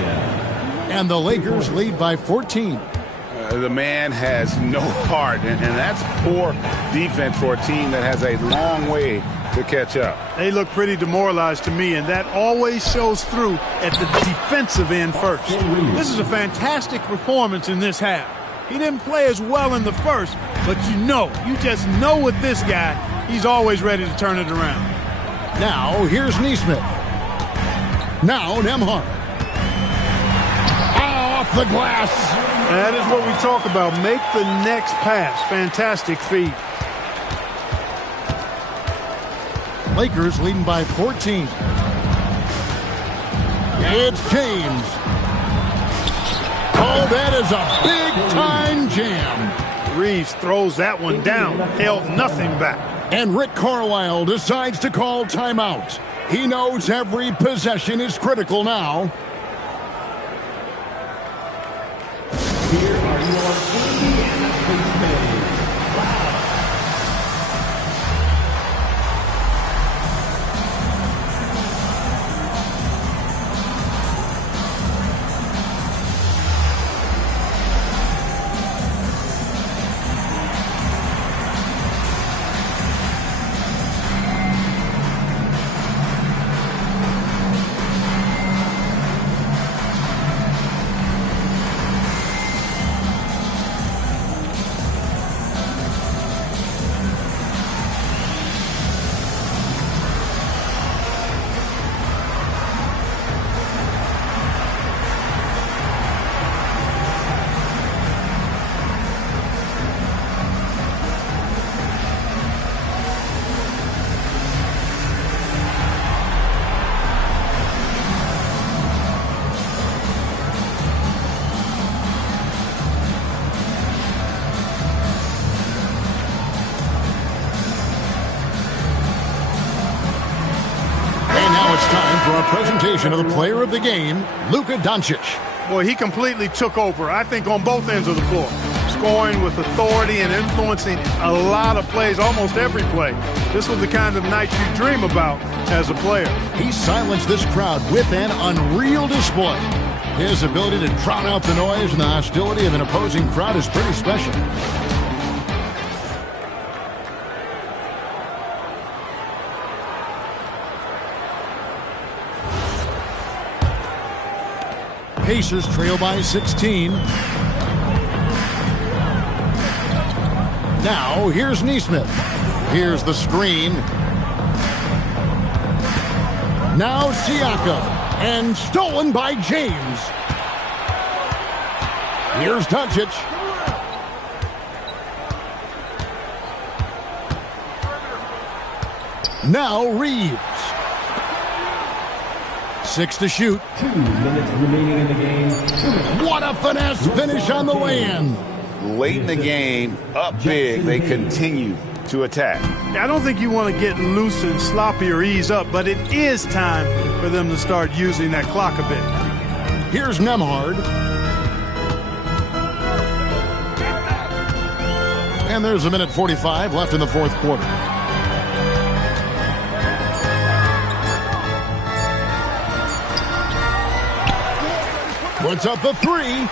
And the Lakers lead by 14. The man has no heart, and that's poor defense for a team that has a long way to catch up. They look pretty demoralized to me, and that always shows through at the defensive end first. This is a fantastic performance in this half. He didn't play as well in the first, but you just know with this guy, he's always ready to turn it around. Now, here's Nesmith. Now, Nembhard. Off the glass. That is what we talk about. Make the next pass. Fantastic feed. Lakers leading by 14. It's James. Oh, that is a big-time jam. Reeves throws that one down. Held nothing back. And Rick Carlisle decides to call timeout. He knows every possession is critical now. Here are your Indiana Pacers. For our presentation of the player of the game, Luka Doncic. Boy, he completely took over, I think, on both ends of the floor. Scoring with authority and influencing a lot of plays, almost every play. This was the kind of night you dream about as a player. He silenced this crowd with an unreal display. His ability to drown out the noise and the hostility of an opposing crowd is pretty special. Pacers trail by 16. Now, here's Nesmith. Here's the screen. Now Siakam. And stolen by James. Here's Doncic. Now Reeves. 6 to shoot. 2 minutes remaining in the game. What a finesse finish on the lay-in. Late in the game, up big, they continue to attack. I don't think you want to get loose and sloppy or ease up, but it is time for them to start using that clock a bit. Here's Nembhard. And there's 1:45 left in the fourth quarter. Puts up the three.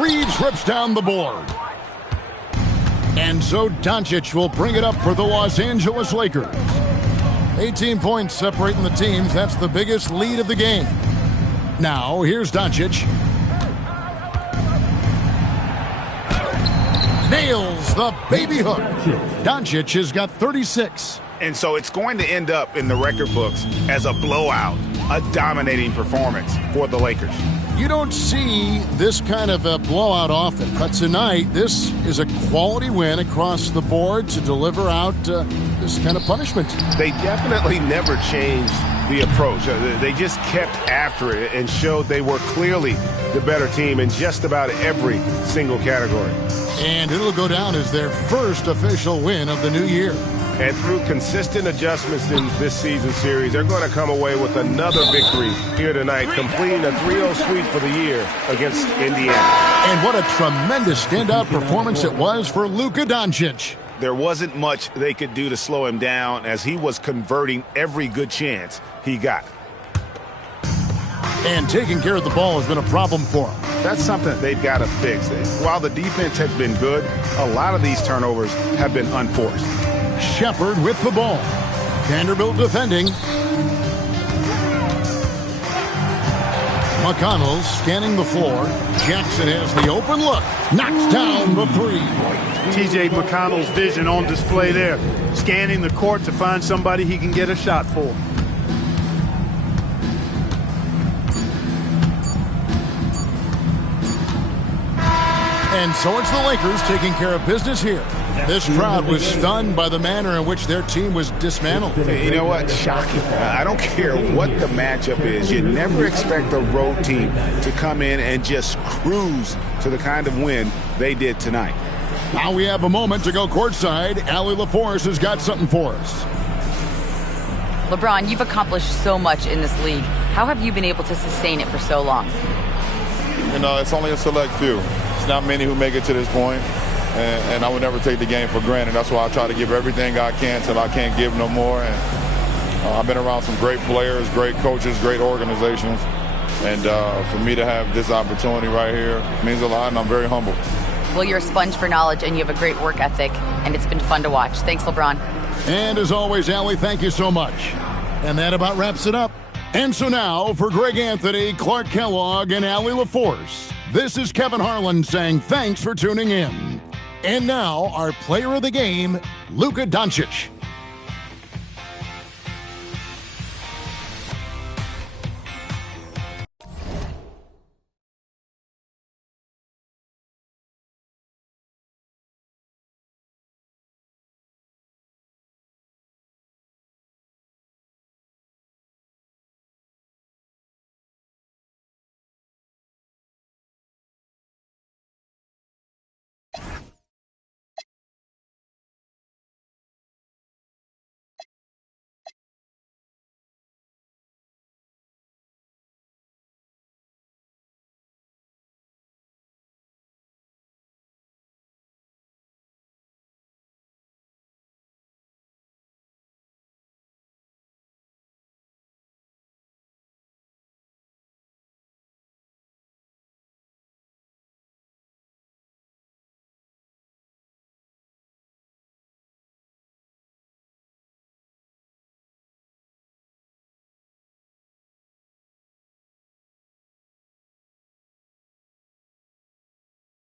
Reeves rips down the board. And so Doncic will bring it up for the Los Angeles Lakers. 18 points separating the teams. That's the biggest lead of the game. Now, here's Doncic. Nails the baby hook. Doncic has got 36. And so it's going to end up in the record books as a blowout, a dominating performance for the Lakers. You don't see this kind of a blowout often, but tonight this is a quality win across the board to deliver out this kind of punishment. They definitely never changed the approach. They just kept after it and showed they were clearly the better team in just about every single category. And it'll go down as their first official win of the new year. And through consistent adjustments in this season series, they're going to come away with another victory here tonight, completing a 3-0 sweep for the year against Indiana. And what a tremendous standout performance it was for Luka Doncic. There wasn't much they could do to slow him down as he was converting every good chance he got. And taking care of the ball has been a problem for him. That's something they've got to fix. While the defense has been good, a lot of these turnovers have been unforced. Shepard with the ball. Vanderbilt defending. McConnell scanning the floor. Jackson has the open look. Knocks down the three. T.J. McConnell's vision on display there. Scanning the court to find somebody he can get a shot for. And so it's the Lakers taking care of business here. This crowd was stunned by the manner in which their team was dismantled. You know what? Shocking. I don't care what the matchup is. You never expect a road team to come in and just cruise to the kind of win they did tonight. Now we have a moment to go courtside. Allie LaForce has got something for us. LeBron, you've accomplished so much in this league. How have you been able to sustain it for so long? You know, it's only a select few. It's not many who make it to this point, and I would never take the game for granted. That's why I try to give everything I can till I can't give no more. And I've been around some great players, great coaches, great organizations, and for me to have this opportunity right here means a lot, and I'm very humbled. Well, you're a sponge for knowledge, and you have a great work ethic, and it's been fun to watch. Thanks, LeBron. And as always, Allie, thank you so much. And that about wraps it up. And so now, for Greg Anthony, Clark Kellogg, and Allie LaForce, this is Kevin Harlan saying thanks for tuning in. And now, our player of the game, Luka Doncic.